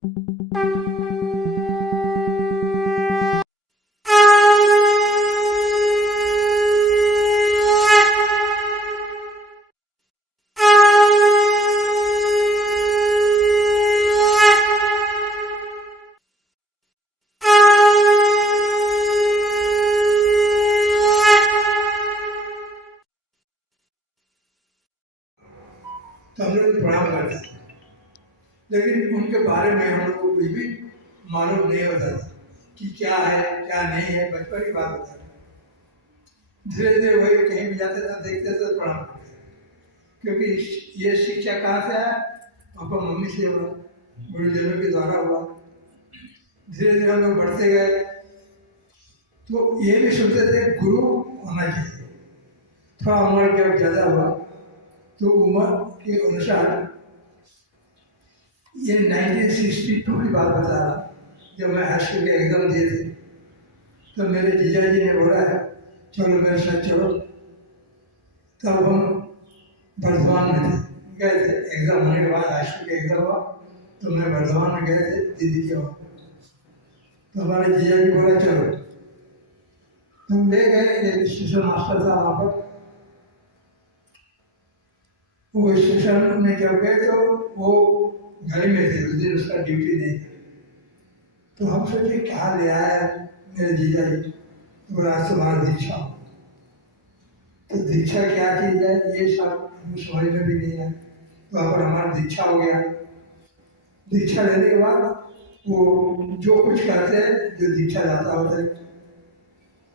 तो हम लोग प्रणाम करते थे, लेकिन उनके बारे में हम लोग को कुछ भी मालूम नहीं होता था कि क्या है क्या नहीं है। बचपन की बात बता रहे। धीरे धीरे वही कहीं भी जाते थे देखते थे तो प्रणाम करते थे, क्योंकि ये शिक्षा कहाँ से आया? पापा मम्मी से हुआ, गुरुजनों के द्वारा हुआ। धीरे धीरे हम लोग बढ़ते गए तो ये भी सुनते थे गुरु होना चाहिए। थोड़ा उम्र जब ज़्यादा हुआ तो उम्र के अनुसार ये 1962 की बात बता रहा, जब मैं हाई स्कूल के एग्ज़ाम दिए थे तो मेरे जीजा जी ने बोला है चलो मेरे साथ चलो। तब हम बर्धमान में थे, गए थे एग्ज़ाम होने के बाद। हाई स्कूल का एग्ज़ाम हुआ तो मैं बर्धमान में गए थे दीदी के वहाँ। तो हमारे जीजा जी बोला चलो, हम ले गए। एक स्टेशन मास्टर था वहाँ पर। वो स्टेशन में जब गए तो वो घर में थे, उस दिन उसका ड्यूटी नहीं था। तो हम सोचे क्या ले आया मेरे जीजा जी। तो बोला आज तुम्हारा दीक्षा हो। तो दीक्षा क्या चीज़ है ये सब समझ में भी नहीं आया। वहाँ पर हमारा दीक्षा हो गया। दीक्षा लेने के बाद वो जो कुछ कहते हैं, जो दीक्षा दाता होते हैं,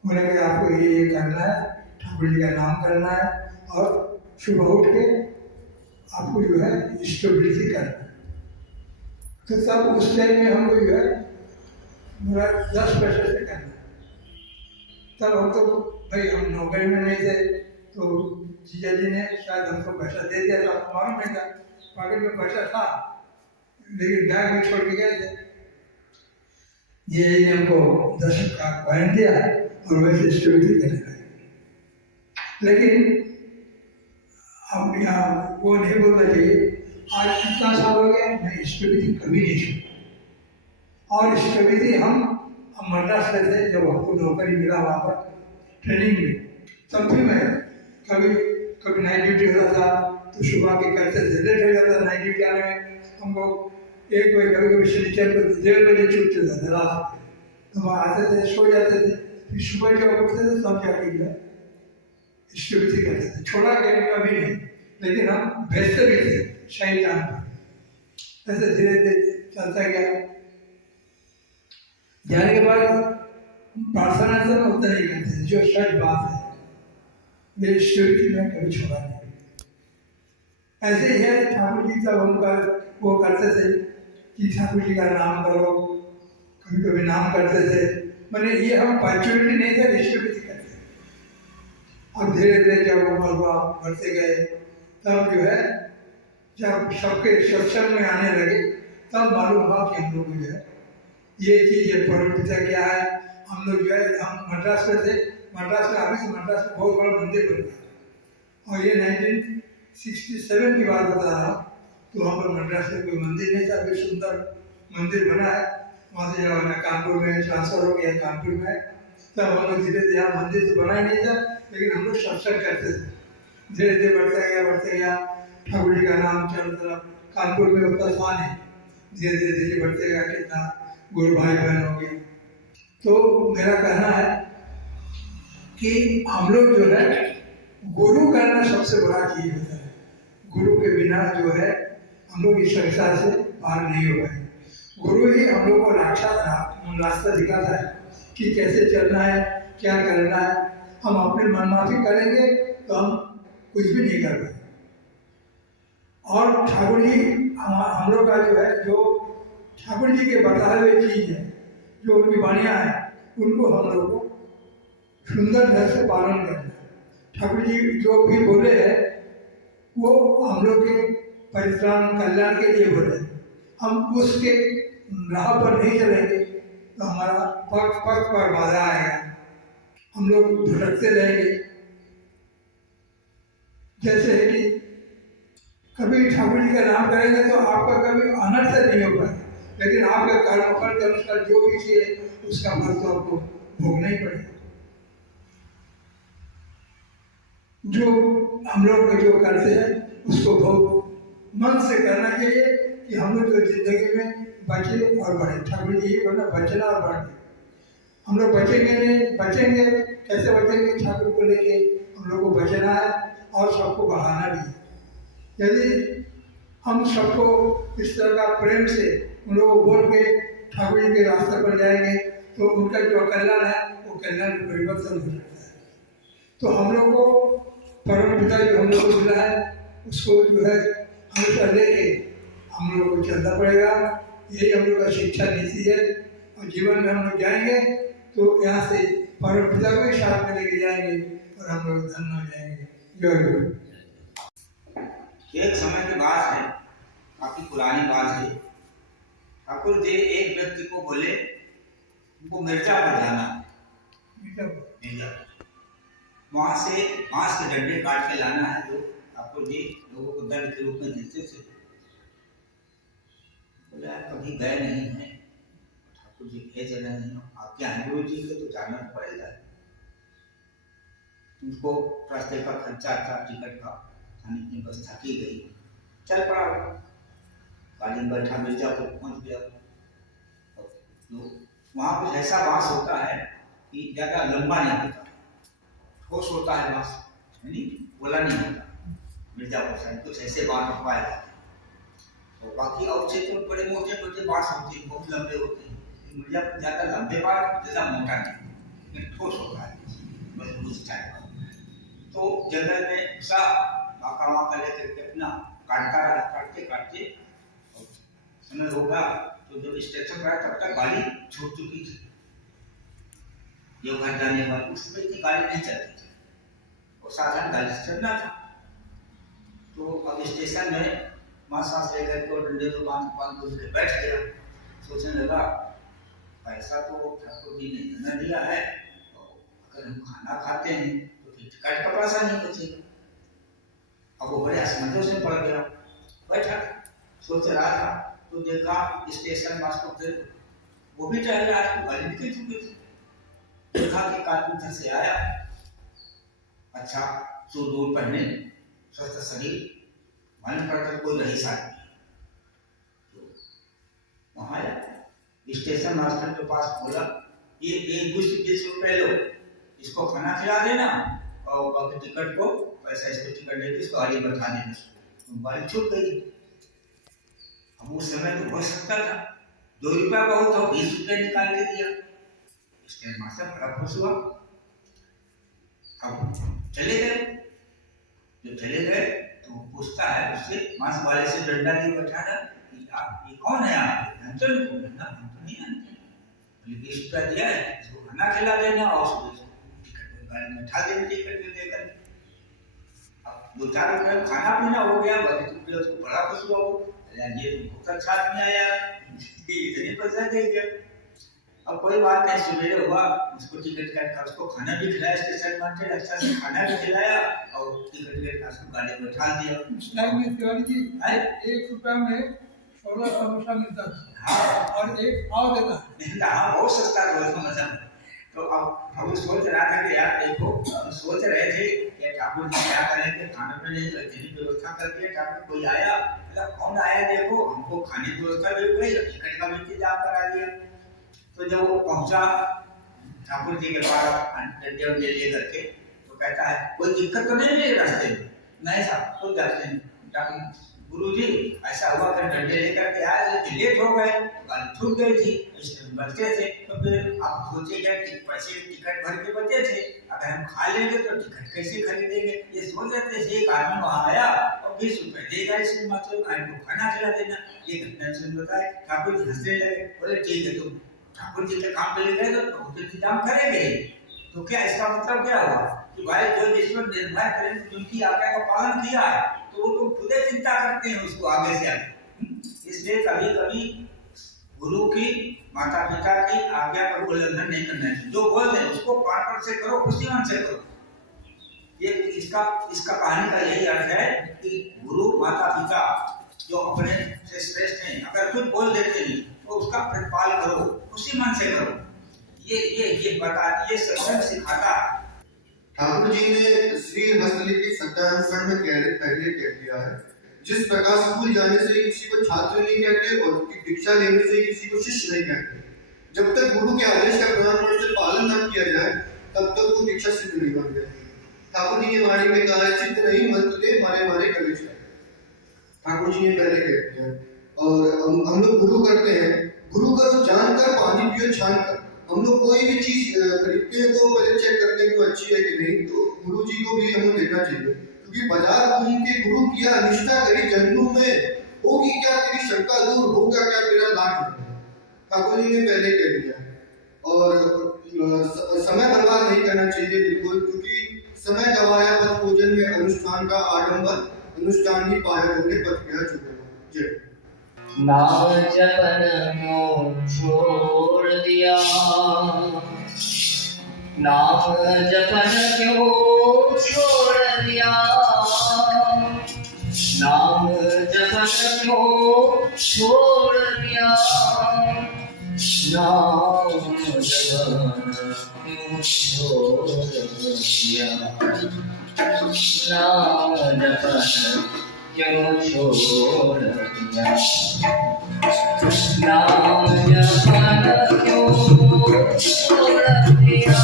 उन्हें कहा आपको ये करना है, ठाकुर जी का नाम करना है और सुबह उठ के आपको जो है इष्टवृत्ति करना है। तो तब उस टाइम में हमको जो है मेरा 10 पैसे से करना है। तब हम तो भाई हम नौकरी में नहीं थे, तो जीजा जी ने शायद हमको पैसा दे दिया था, मालूम नहीं था। पॉकेट में पैसा था लेकिन बैग में छोड़ के गए थे। ये हमको 10 का कॉइन दिया और वैसे इष्टवृत्ति करने लगे। लेकिन हम यहाँ वो नहीं बोलना चाहिए। आज कितना साल हो गया मैं इष्टवृत्ति कभी नहीं सुनी। और इष्टवृत्ति हम मद्रास में थे जब हमको नौकरी मिला वहाँ पर ट्रेनिंग में, तब भी मैं कभी नाइट ड्यूटी होता था तो सुबह के करते थे, लेट हो जाता नाइट ड्यूटी आने में। हमको 1 बजे कभी शनिचर को 1:30 बजे छूट जाता था रात। तो वहाँ आते थे, सो जाते थे, फिर सुबह जब उठते थे तब जाके जो है इष्टवृत्ति करते थे। छोड़ा गया कभी नहीं, लेकिन हम भेजते भी थे सही टाइम पर। ऐसे धीरे धीरे चलता गया। जाने के बाद प्रार्थना तो उतना नहीं करते थे, जो सच बात है मेरी इष्टवृत्ति में कभी छोड़ा नहीं। ऐसे ही है ठाकुर जी का उनका वो करते थे कि ठाकुर जी का नाम करो, कभी कभी नाम करते थे। मैंने ये हम पंचुअलिटी नहीं था, इष्टवृत्ति करते थे। अब धीरे धीरे जब उम्र हुआ बढ़ते गए तब जो है जब सबके सत्संग में आने लगे तब मालूम हुआ कि हम लोग जो है ये चीज़ है परमपिता क्या है। हम लोग जो है हम मद्रास में थे, मद्रास में अभी मद्रास में बहुत बड़ा मंदिर बन गया। और ये 1967 की बात बता रहा। तो वहाँ पर मद्रास में कोई मंदिर नहीं था, अभी सुंदर मंदिर बना है। वहाँ से जब हमें कानपुर में ट्रांसफर हो गया कानपुर में, तब हम लोग धीरे धीरे यहाँ मंदिर तो बना ही नहीं था, लेकिन हम लोग सत्संग करते थे। धीरे धीरे बढ़ते गया ठाकुर जी का नाम चारों तरफ। कानपुर में उतना था नहीं, धीरे धीरे धीरे बढ़ते गया। कितना गुरु भाई बहन हो गए। तो मेरा कहना है कि हम लोग जो है गुरु करना सबसे बड़ा चीज होता है। गुरु के बिना जो है हम लोग इस संसार से पार नहीं हो पाए। गुरु ही हम लोग को रास्ता दिखाता है कि कैसे चलना है, क्या करना है। हम अपने मनमाफी करेंगे तो हम कुछ भी नहीं कर पाएंगे। और ठाकुर जी हम लोग का जो है, जो ठाकुर जी के बताए हुए चीज है, जो उनकी वाणियाँ हैं, उनको हम लोग को सुंदर ढंग से पालन करना है। ठाकुर जी जो भी बोले हैं वो हम लोग के परित्राण कल्याण के लिए बोले। हम उसके राह पर नहीं चलेंगे तो हमारा पग पर बाधा आएगा, हम लोग भटकते रहेंगे। जैसे कि कभी ठाकुर जी का नाम करेंगे तो आपका कभी अनर्थ नहीं हो पाएगा। लेकिन आपके कर्मफल के अनुसार जो भी किए उसका फल तो आपको भोगना ही पड़ेगा। जो हम लोग जो करते हैं उसको बहुत मन से करना चाहिए कि हम लोग तो जिंदगी में बचे और बढ़े। ठाकुर जी ये बोलना बचना और बढ़ना। हम लोग बचेंगे नहीं, बचेंगे कैसे बचेंगे? ठाकुर को लेके हम लोग को बचना है और सबको बढ़ाना भी है। यदि हम सबको इस तरह का प्रेम से उन लोगों को बोल के ठाकुर जी के रास्ते पर जाएंगे तो उनका जो कल्याण है वो कल्याण में परिवर्तन हो सकता है। तो हम लोग को परम पिता जो हम लोग को मिला है उसको जो है हमेशा लेके हम लोग को चलना पड़ेगा। यही हम लोग का शिक्षा नीति है और जीवन में हम लोग जाएंगे तो यहाँ से परम पिता को ही साथ में लेके जाएंगे और हम लोग धन्य हो जाएंगे। जय गुरु। एक समय की बात है, काफी पुरानी बात है। ठाकुर जी एक व्यक्ति को बोले उनको मिर्जापुर जाना, मिर्जापुर वहां से बांस के डंडे काट के लाना है जो ठाकुर जी लोगों को दंड के रूप में देते थे। बोले यार कभी गए नहीं है, ठाकुर जी भेज रहे हैं, आपके हैं गुरु जी के तो जाना पड़ेगा। उनको रास्ते का खर्चा था, टिकट का खाने की व्यवस्था की गई, चल पड़ा। गाड़ी में बैठा मिर्जापुर पहुंच गया। तो वहां कुछ ऐसा बांस होता है कि ज्यादा लंबा नहीं होता, ठोस होता है बांस, नहीं बोला नहीं होता। मिर्जापुर साइड कुछ ऐसे बांस पाए जाते हैं। और बाकी और क्षेत्र में बड़े मोटे मोटे बांस होते हैं, बहुत लंबे होते हैं। मिर्जापुर ज्यादा लंबे बांस, ज्यादा मोटा नहीं, लेकिन ठोस होता है, बस उस टाइप का। तो जंगल में सा बाका वाका लेकर के अपना काटते काटते समय होगा तो जब स्टेशन पर तब तक गाड़ी छूट चुकी थी। जो घर जाने वाली उस समय की गाड़ी नहीं चलती थी, वो साधन गाड़ी से चलना था। तो अब स्टेशन में मां सांस लेकर के डंडे को बांध के बैठ गया। सोचने लगा ऐसा तो ठाकुर जी ने न दिया है, अगर हम खाना खाते हैं तो टिकट का पैसा नहीं बचेगा। अब वो बड़े असमंजस में पड़ गया, बैठा सोच रहा था तो देखा स्टेशन मास्टर वो भी टहल रहा था, गाड़ी निकल चुकी थी। देखा कि कारपेंटर से आया, अच्छा सूट बूट पहने, स्वस्थ शरीर, मन पड़कर कोई रही साथ तो वहां आया। स्टेशन मास्टर के पास बोला ये 20 लो, इसको खाना खिला देना और बाकी टिकट को पैसा इसको टिकट देके इसको गाड़ी में बैठा देना। तो गाड़ी छूट गई। अब उस समय तो हो सकता था 2 रुपया बहुत हो, 20 रुपये निकाल के दिया। स्टेशन मास्टर बड़ा खुश हुआ। अब चले गए। जब चले गए तो पूछता है उससे, मांस वाले से डंडा लिए बैठा था, आप ये कौन है? आप अंचल को ना नहीं जानते, 20 रुपया दिया है, इसको खाना खिला देना और टिकट गाड़ी में उठा देना टिकट लेकर। अब 2-4 रुपये खाना पीना हो गया, बाकी रुपये उसको बड़ा खुश हुआ। वो ये बहुत अच्छा आदमी आया, इतने पैसा दे दिया। अब कोई बात नहीं, सवेरे हुआ, उसको टिकट काटा, उसको खाना भी खिलाया, स्टेशन मास्टर अच्छा से खाना भी खिलाया और टिकट काटा, उसको गाड़ी में बैठा दिया। उस टाइम में तिवारी जी 1 रुपया में 16 समोसा मिलता था। हाँ, और एक पाव देता। हाँ, बहुत सस्ता था उसका मजा। तो अब हम सोच रहा था कि यार देखो, हम सोच रहे थे कि ठाकुर जी क्या करेंगे, खाने पीने की व्यवस्था करके ठाकुर कोई आया, मतलब कौन आया देखो, हमको खाने की व्यवस्था भी हो गई, टिकट का भी इंतजाम करा दिया। तो जब वो पहुंचा ठाकुर जी के पास डंडे वंडे ले करके, तो कहता है कोई दिक्कत तो नहीं है रास्ते में? नहीं साहब, तो जाते हैं गुरुजी ऐसा हुआ कि डंडे लेकर के आए, लेकिन लेट हो गए, गाड़ी छूट गई थी, बचते थे। तो फिर आप सोचेंगे पैसे टिकट भर के बचे थे, अगर हम खा लेंगे तो टिकट कैसे खरीदेंगे? ये सोच रहे थे। एक आदमी वहां आया और 20 रुपए देगा, इसमें मतलब को खाना खिला देना। ये घटना सुन बताए, ठाकुर जी हंसने लगे, बोले ठीक है, तुम ठाकुर जी के काम पे ले गए तो इंतजाम करेंगे। तो क्या इसका मतलब क्या हुआ कि भाई जो जिसमें निर्भय करें, जिनकी आज्ञा का पालन किया है, तो वो तो खुद चिंता करते हैं उसको आगे से आगे। इसलिए कभी कभी गुरु की, माता पिता की आज्ञा का उल्लंघन नहीं करना चाहिए। जो बोल रहे उसको पाठ से करो, खुशी मन से करो। ये इसका कहानी का यही अर्थ है कि गुरु माता पिता जो अपने से श्रेष्ठ हैं, अगर खुद बोल देते हैं तो उसका प्रतिपाल करो, उसी मन से करो। ये बता, ये सत्संग सिखाता। ठाकुर जी ने श्री हस्तलिपि सत्यानुसरण में पहले कह दिया है, जिस प्रकार स्कूल जाने से किसी को छात्र नहीं कहते और दीक्षा लेने से किसी को शिष्य नहीं कहते। जब तक गुरु के आदेश का प्रमाण से पालन न किया जाए तब तक वो दीक्षा सिद्ध नहीं बन जाती। ठाकुर जी ने वाणी में कहा है, चित्त नहीं मंत्र दे मारे मारे कलेश। ठाकुर जी ने पहले कह दिया। और हम लोग गुरु करते हैं, गुरु करो जानकर, पानी पियो छान कर। हम लोग कोई भी चीज खरीदते हैं तो पहले चेक करते हैं कि वो अच्छी है कि नहीं। तो गुरु जी को भी हमें देखना चाहिए, क्योंकि बाजार घूम के गुरु किया निष्ठा करी जन्म में, होगी क्या तेरी शंका दूर, होगा क्या तेरा लाभ। ठाकुर जी ने पहले कह दिया। और समय बर्बाद नहीं करना चाहिए बिल्कुल, क्योंकि समय गवाया पथ पूजन में अनुष्ठान का आडंबर, अनुष्ठान ही पाया तुमने पथ गया चुका। जय। नाम जपन क्यों छोड़ दिया, नाम जपन क्यों छोड़ दिया, नाम जपन क्यों छोड़ दिया, नाम जपन क्यों छोड़ दिया, नाम जपन क्यों छोड़ दिया, नाम जपन क्यों छोड़ दिया,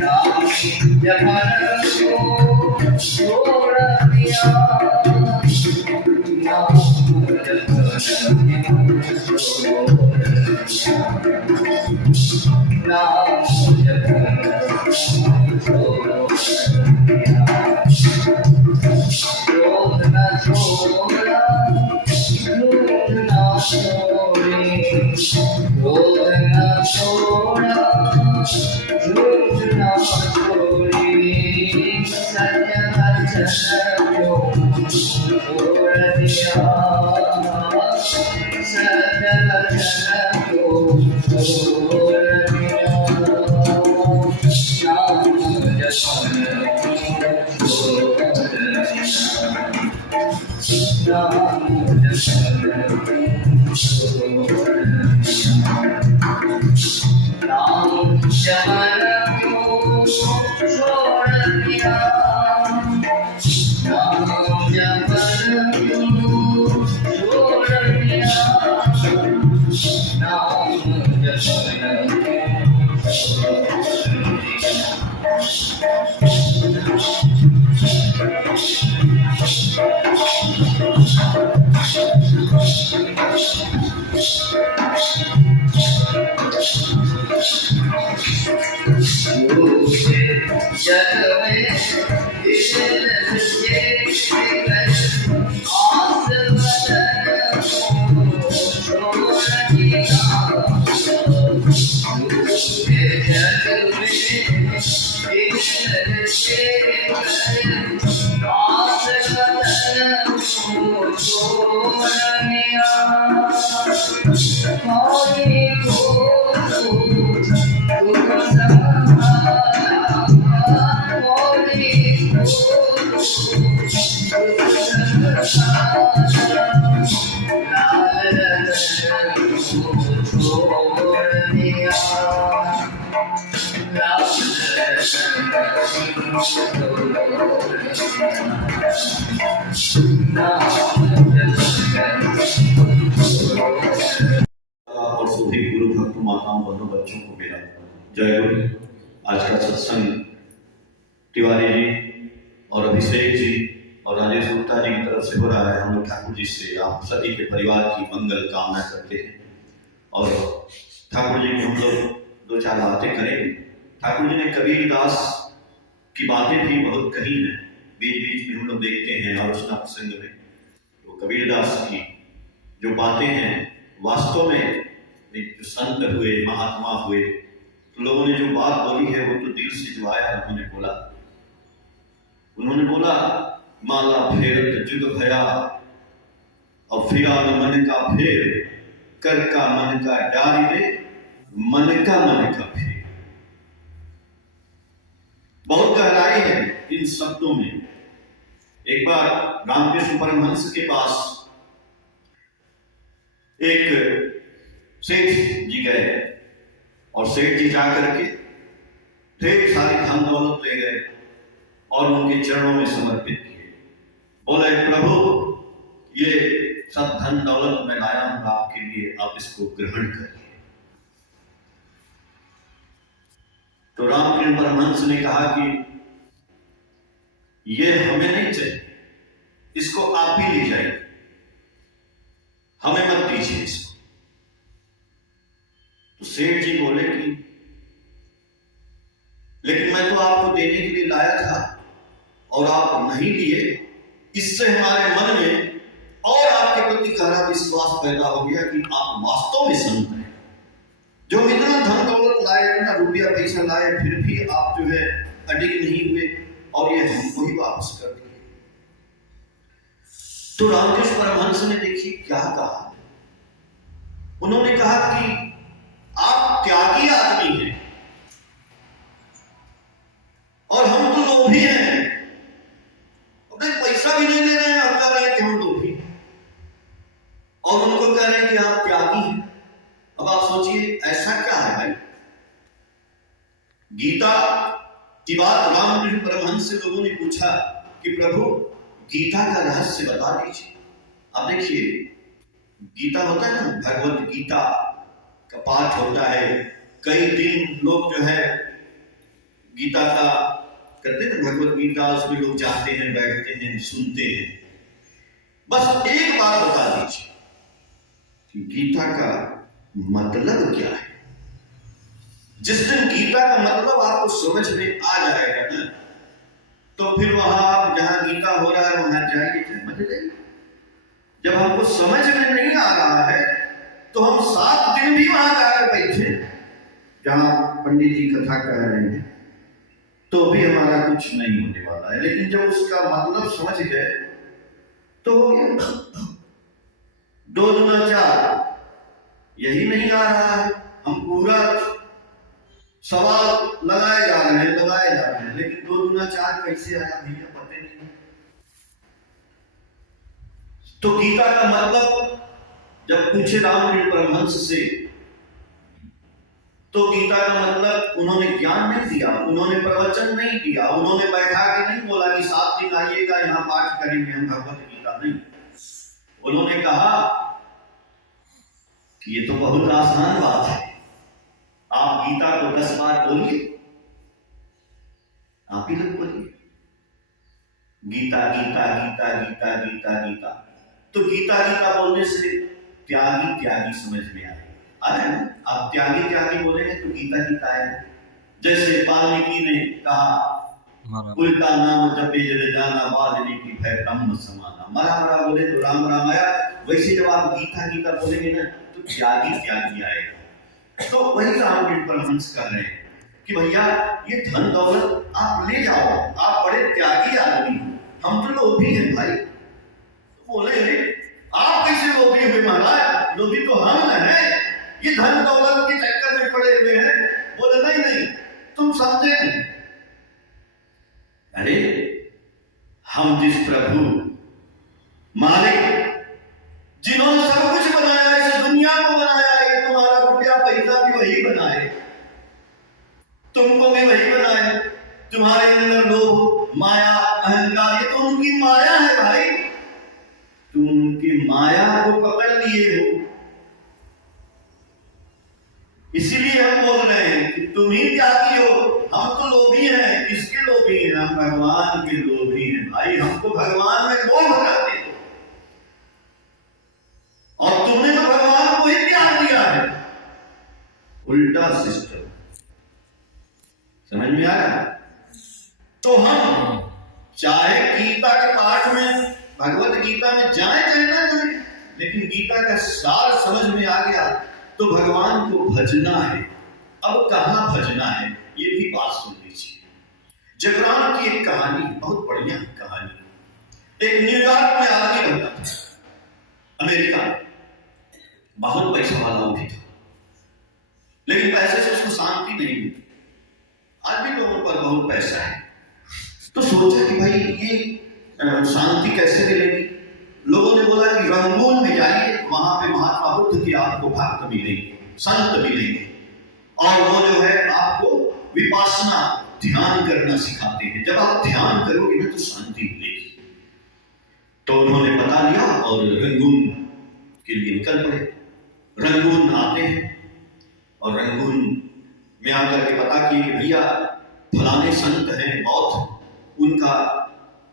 नाम जपन क्यों छोड़ दिया, नाम जपन क्यों छोड़ दिया, नाम जपन क्यों छोड़ दिया। क्रोध न छोड़ा, क्रोध न छोड़े, क्रोध न छोड़ा, क्रोध न छोड़े, सत्य वचन क्यों छोड़ दिया, सत्य वचन क्यों छोड़ दिया, नाम जपन क्यों छोड़ दिया, नाम जपन क्यों छोड़ दिया, नाम जपन क्यों छोड़ दिया, नाम जपन क्यों छोड़ दिया, नाम जपन क्यों जग में आस वचन छोड़ दिया, जग में आस वचन छोड़ दिया, हरि और सभी गुरु भक्त माताओं बहनों बच्चों को मेरा जय गुरु। आज का सत्संग तिवारी जी और अभिषेक जी और राजेश गुप्ता जी की तरफ से हो रहा है। हम लोग ठाकुर जी से आप सभी के परिवार की मंगल कामना करते हैं और ठाकुर जी की हम लोग दो चार बातें करेंगे। ठाकुर जी ने कबीरदास की बातें भी बहुत कही हैं, बीच बीच में हम लोग देखते हैं आलोचना प्रसंग में। तो कबीरदास की जो बातें हैं वास्तव में जो संत हुए महात्मा हुए तो लोगों ने जो बात बोली है वो तो दिल से जो आया उन्होंने बोला माला फेरत जुग भया और फिरा न मन का फेर कर का मन का जारी रे मन का फेर। बहुत गहराई है इन शब्दों में। एक बार रामकृष्ण परमहंस के पास एक सेठ जी गए और सेठ जी जाकर के ढेर सारी धन दौलत ले गए और उनके चरणों में समर्पित किए। बोले प्रभु, ये सब धन दौलत मैं लाया हूं आपके लिए, आप इसको ग्रहण करिए। तो रामकृष्ण परमहंस ने कहा कि ये हमें नहीं चाहिए, इसको आप ही ले जाइए, हमें मत दीजिए इसको। तो सेठ जी बोले कि लेकिन मैं तो आपको देने के लिए लाया था और आप नहीं लिए, इससे हमारे मन में और आपके प्रति गहरा विश्वास पैदा हो गया कि आप वास्तव में संत हैं। जो हम इतना धन दौलत लाए, इतना रुपया पैसा लाए, फिर भी आप जो है अडिग नहीं हुए और ये हमको ही वापस कर दिए। तो रामकृष्ण परमहंस ने देखिए क्या कहा। उन्होंने कहा कि आप त्यागी आदमी हैं और हम तो लोभी हैं। अपने पैसा भी नहीं ले रहे हैं और कह रहे हैं कि हम लोभी हैं, और उनको कह रहे हैं कि आप त्यागी हैं। अब आप सोचिए ऐसा क्या है भाई। गीता की बात रामकृष्ण परमहंस से लोगों ने पूछा कि प्रभु गीता का रहस्य बता दीजिए। अब देखिए, गीता होता है ना, भगवत गीता का पाठ होता है, कई दिन लोग जो है गीता का करते हैं, भगवत गीता, उसमें लोग जाते हैं, बैठते हैं, सुनते हैं। बस एक बार बता दीजिए कि गीता का मतलब क्या है। जिस दिन गीता का मतलब आपको समझ में आ जाएगा ना, तो फिर वहां आप जहां गीता हो रहा है वहां जाइए, समझ जाइए। जब हमको समझ में नहीं आ रहा है तो हम 7 दिन भी वहां जाकर बैठे जहां पंडित जी कथा कह रहे हैं, तो भी हमारा कुछ नहीं होने वाला है। लेकिन जब उसका मतलब समझ गए तो 2 दूना 4 यही नहीं आ रहा है। हम पूरा सवाल लगाए जा रहे हैं, लेकिन 2 दूना 4 कैसे आया भैया पता नहीं। तो गीता का मतलब जब पूछे रामकृष्ण परमहंस से, तो गीता का मतलब उन्होंने ज्ञान नहीं दिया, उन्होंने प्रवचन नहीं दिया, उन्होंने बैठा के नहीं बोला कि 7 दिन आइएगा यहाँ पाठ करेंगे हम भगवत गीता, नहीं। उन्होंने कहा कि ये तो बहुत आसान बात है, आप गीता को 10 बार बोलिए, आप ही लोग बोलिए गीता गीता गीता गीता गीता गीता। तो गीता गीता बोलने से त्यागी त्यागी समझ में आ रहा है ना। आप त्यागी त्यागी बोलेंगे तो गीता गीता आएगा। जैसे वाल्मीकि ने कहा उल्टा नाम जपे जरे जाना वाल्मीकि भय ब्रह्म समाना, मरा मरा बोले तो राम राम आया। वैसे जब आप गीता गीता बोलेंगे ना तो त्यागी त्यागी आएगा। तो वही रामकृष्ण परमहंस कर रहे हैं कि भैया ये धन दौलत आप ले जाओ, आप बड़े त्यागी आदमी हो, हम तो लोभी हैं भाई। बोले आप कैसे लोभी हुए महाराज, लोभी तो हम हैं, ये धन दौलत के चक्कर में पड़े हुए हैं। बोले नहीं नहीं तुम समझे नहीं। अरे हम जिस प्रभु मालिक जिन्होंने सब कुछ बनाया, इस दुनिया को बनाया, ये तुम्हारा रुपया पैसा भी वही बनाए, तुमको भी वही बनाए, तुम्हारे अंदर लोभ माया अहंकार ये तो उनकी माया है भाई। तुम उनकी माया को पकड़ लिए हो, इसीलिए हम बोल रहे हैं कि तुम ही त्यागी हो, हम तो लोभी हैं। किसके लोभी हैं? हम भगवान के लोभी हैं भाई। हमको भगवान में लोभ करते हो और तुमने तो भगवान को ही त्याग दिया है। उल्टा सिस्टम समझ में आ रहा। तो हम चाहे गीता के पाठ में भगवत गीता में जाए चाहे ना जाए, लेकिन गीता का सार समझ में आ गया तो भगवान को भजना है। अब कहां भजना है ये भी बात सुन लीजिए। जगरान की एक कहानी, बहुत बढ़िया कहानी। एक न्यूयॉर्क में आदमी रहता था, अमेरिका में, बहुत पैसा वाला भी था, लेकिन पैसे से उसको शांति नहीं मिली। आज भी लोगों पर बहुत पैसा है, तो सोचा कि भाई ये शांति कैसे मिलेगी। लोगों ने बोला कि रंगून में जाइए, वहां पे महात्मा बुद्ध की आपको भक्त मिलेंगे, संत मिलेंगे, और वो जो है आपको विपासना ध्यान करना सिखाते हैं। जब आप ध्यान करोगे ना तो शांति मिलेगी। तो उन्होंने बता लिया और रंगून के लिए निकल पड़े। रंगून आते हैं और रंगून में आकर के पता कि भैया फलाने संत हैं बौद्ध, उनका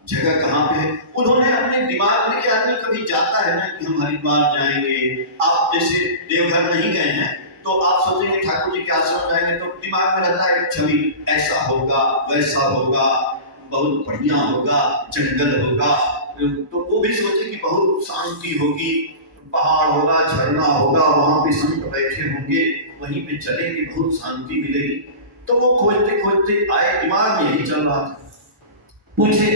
जगह कहाँ पे है। उन्होंने अपने दिमाग में, कि आदमी कभी जाता है ना कि हम हरिद्वार जाएंगे, आप जैसे देवघर नहीं गए हैं तो आप सोचेंगे ठाकुर जी के आश्रम जाएंगे, तो दिमाग में रहता है छवि, ऐसा होगा वैसा होगा, बहुत बढ़िया होगा, जंगल होगा, तो वो भी सोचे कि बहुत शांति होगी, पहाड़ होगा, झरना होगा, वहां पे संत बैठे होंगे, वहीं पे चलेंगे, बहुत शांति मिलेगी। तो वो खोजते खोजते आए, दिमाग में यही चल रहा था। पूछे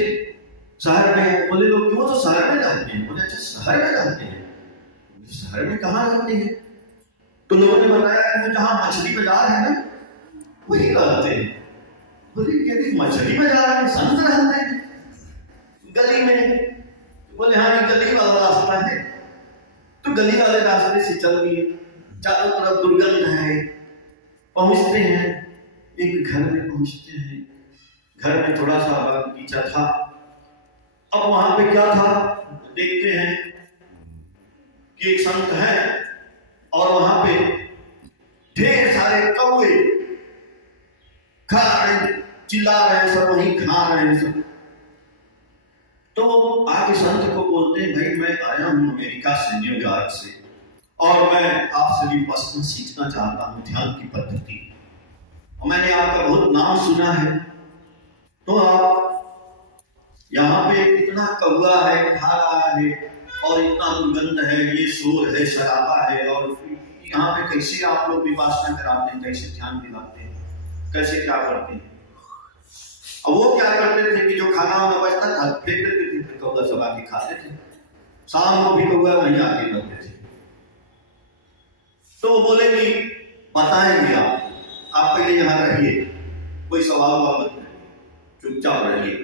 शहर में, बोले लोग क्यों, तो शहर में जाते हैं। बोले अच्छा शहर में जाते हैं, शहर में कहाँ जाते हैं। तो लोगों ने बताया कि जहाँ मछली बाजार है ना वही रहते हैं। बोले कहते मछली बाजार में संत रहते हैं गली में। बोले हाँ ये गली वाला रास्ता है। तो गली वाले रास्ते से चल दिए, चारों तरफ दुर्गंध है। पहुंचते हैं, एक घर में पहुंचते हैं। घर में थोड़ा सा बगीचा था। अब वहां पे क्या था, देखते हैं कि एक संत है और वहां पे ढेर सारे कौवे खा रहे, चिल्ला रहे, सब वहीं खा रहे हैं सब। तो आगे संत को बोलते हैं भाई मैं आया हूं अमेरिका से, न्यूयॉर्क से, और मैं आपसे विपश्यना सीखना चाहता हूं, ध्यान की पद्धति, और मैंने आपका बहुत नाम सुना है। तो आप यहाँ पे इतना कौवा है, खा रहा है, और इतना दुर्गंध है, ये शोर है, शराबा है, और यहाँ पे कैसे आप लोग विपासना कराते हैं, कैसे ध्यान दिलाते हैं, कैसे क्या करते हैं। अब वो क्या करते थे कि जो खाना वाना बचता था फेंक देते थे, फिर कौवा सब आके खाते थे। शाम को भी कौवा वहीं आके करते थे। तो वो बोले कि बताएंगे आप पहले यहाँ रहिए, कोई सवाल मत करिए, चुपचाप रहिए,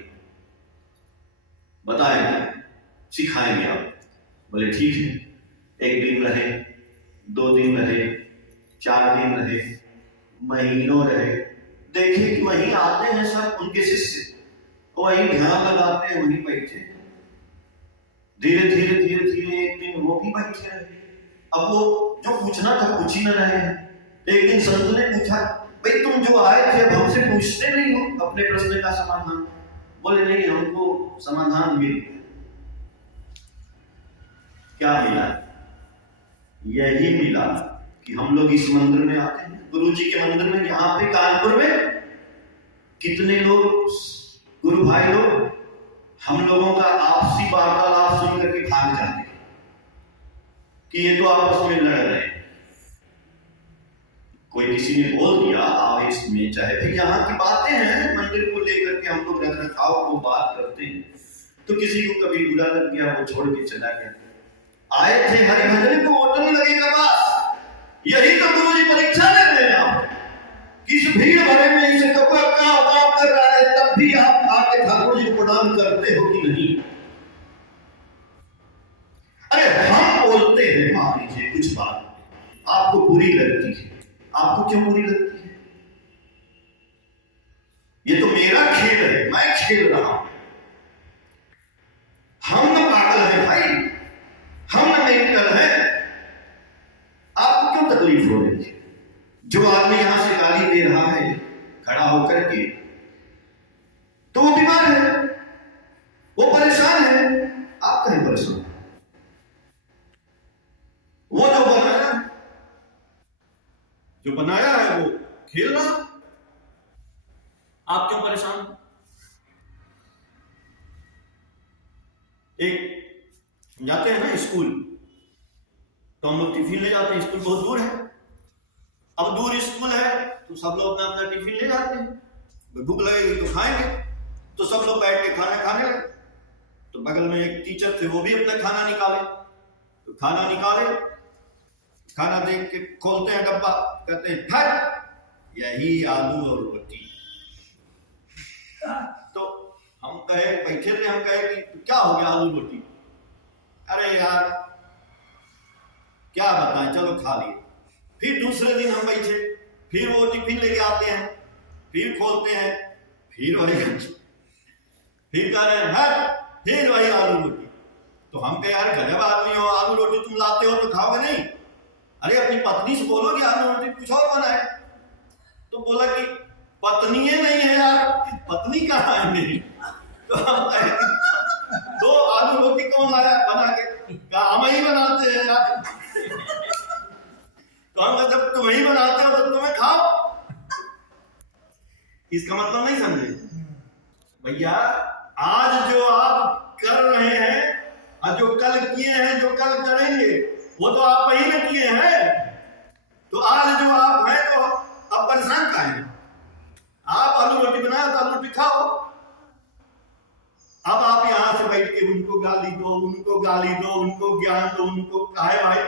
बताएंगे, सिखाएंगे आप। बोले ठीक है। एक दिन रहे, 2 दिन रहे, 4 दिन रहे, महीनों रहे। देखे कि वहीं आते हैं सब उनके शिष्य, वहीं ध्यान लगाते हैं, वहीं बैठे। धीरे धीरे धीरे धीरे एक दिन वो भी बैठे रहे। अब वो जो पूछना था पूछ ही न रहे हैं। एक दिन संत ने पूछा भाई तुम जो आए थे अब हमसे पूछते नहीं हो अपने प्रश्न का समाधान। बोले नहीं हमको समाधान मिल गया। क्या मिला? यही मिला कि हम लोग इस मंदिर में आते हैं, गुरु जी के मंदिर में, यहाँ पे कानपुर में कितने लोग गुरु भाई लोग हम लोगों का आपसी वार्तालाप सुन करके भाग जाते हैं कि ये तो आपस में लड़ रहे हैं। कोई किसी ने बोल दिया आवेश में, चाहे फिर यहाँ की बातें हैं, मंदिर को लेकर के हम लोग रख रखाव को बात करते हैं, तो किसी को कभी बुरा लग गया, वो छोड़ के चला गया। आए थे हरि भजन को होटल लगेगा बस, यही तो गुरु जी परीक्षा लेते हैं। आप किस भीड़ भरे में इसे कब काम कर रहा है, तब भी आप आके ठाकुर जी को प्रणाम करते हो कि नहीं? अरे हम बोलते हैं, मान लीजिए कुछ बात आपको बुरी लगती है, आपको क्यों बुरी लगती है? ये तो मेरा खेल है, मैं खेल रहा हूं। हम न पागल है भाई, हम न मेंटल है, आपको क्यों तकलीफ हो रही है? जो आदमी यहां से गाली दे रहा है खड़ा होकर के, तो वो बीमार है, वो परेशान है। आप कहीं परेशान? वो जो बनाया है वो खेल रहा, आप क्यों परेशान? एक जाते हैं ना स्कूल, तो हम लोग टिफिन ले जाते हैं, स्कूल बहुत दूर है। अब दूर स्कूल है तो सब लोग अपना अपना टिफिन ले जाते हैं। भूख लगेगी तो खाएंगे, तो सब लोग बैठ के खाना खाने लगे। तो बगल में एक टीचर थे, वो भी अपना खाना निकाले, तो खाना निकाले, खाना देख के खोलते हैं डब्बा, कहते हैं फट, यही आलू और रोटी। तो हम कहे, बैठे थे, हम कहे कि क्या हो गया आलू रोटी? अरे यार क्या बताएं, चलो खा लिए। फिर दूसरे दिन हम बैठे, फिर वो टिफिन लेके आते हैं, फिर खोलते हैं, फिर वही फिर कह रहे हैं फिर वही आलू रोटी। तो हम कहे यार गजब आदमी हो, आलू रोटी तुम लाते हो तो खाओगे नहीं? अरे अपनी पत्नी से बोलो कि आलू रोटी कुछ और बनाए। तो बोला कि पत्नी नहीं है यार, पत्नी कहाँ है मेरी? तो हम कहे तो आलू रोटी कौन लाया बना के? कहा हम ही बनाते हैं यार। तो हम जब तुम ही बनाते हो तो तुम्हें खाओ। इसका मतलब नहीं समझे भैया, आज जो आप कर रहे हैं और जो कल किए हैं, जो कल करेंगे, वो तो आप ही ने किए हैं। तो आज जो आप हैं तो अब परेशान का है। आप आलू रोटी बनाया तो आलू रोटी खाओ। अब आप यहां से बैठ के उनको गाली दो, उनको गाली दो, उनको ज्ञान दो, उनको काहे भाई?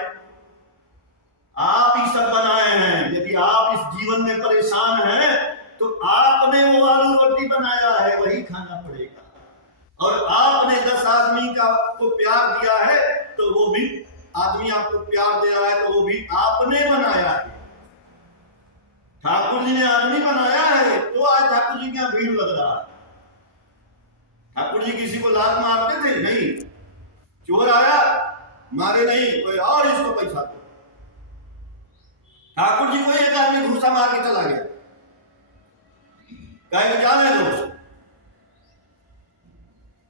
आप ही सब बनाए हैं। यदि आप इस जीवन में परेशान हैं तो आपने वो आलू रोटी बनाया है, वही खाना पड़ेगा। और आपने 10 आदमी को प्यार दिया है तो वो भी आदमी आपको प्यार दे रहा है तो वो भी आपने बनाया है। ठाकुर जी ने आदमी बनाया है तो आज ठाकुर जी के यहाँ भीड़ लग रहा है। ठाकुर जी किसी को लात मारते थे? नहीं। चोर आया मारे नहीं, कोई और इसको पैसा दो। ठाकुर जी को एक आदमी घूसा मार के चला गया, कहे जाने दो।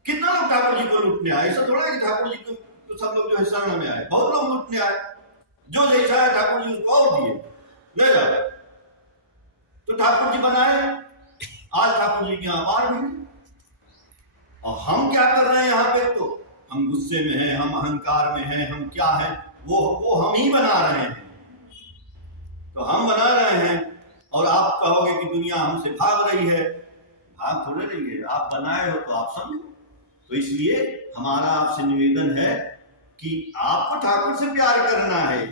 कितना लोग ठाकुर जी को लूटने आए? ऐसा थोड़ा है कि ठाकुर जी को तो सब लोग जो है शरण में आए, बहुत लोग लूटने आए। जो जैसा है ठाकुर जी उसको और दिए, ले जाओ। तो ठाकुर जी बनाए, आज ठाकुर जी की यहाँ मार भी। और हम क्या कर रहे हैं यहाँ पे? तो हम गुस्से में हैं, हम अहंकार में हैं, हम क्या हैं वो हम ही बना रहे हैं। तो हम बना रहे हैं और आप कहोगे कि दुनिया हमसे भाग रही है। भाग थोड़े रही है, आप बनाए हो तो आप समझो। तो इसलिए हमारा आपसे निवेदन है कि आपको ठाकुर से प्यार करना है।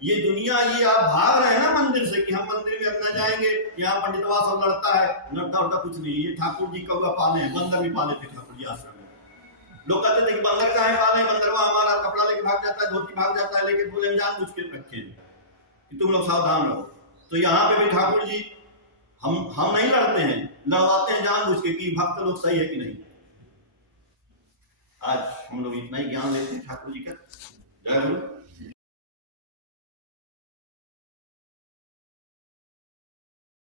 ये दुनिया, ये आप भाग रहे हैं ना मंदिर से कि हम मंदिर में अपना जाएंगे, यहाँ पंडितवा सब लड़ता है, लड़ता उड़ता कुछ नहीं। ये ठाकुर जी कौआ पाले हैं, बंदर भी पाले थे ठाकुर जी आश्रम में। लोग कहते थे कि बंदर कहाँ पाले? बंदरवा हमारा कपड़ा लेके भाग जाता है, धोती भाग जाता है, लेकिन बोले जानबूझ के रखे कि तुम लोग सावधान रहो। तो यहाँ पे भी ठाकुर जी हम नहीं लड़ते हैं, लड़वाते हैं जानबूझ के कि भक्त लोग सही है कि नहीं। आज हम लोग इतना ही ज्ञान लेते हैं ठाकुर जी का। जय गुरु।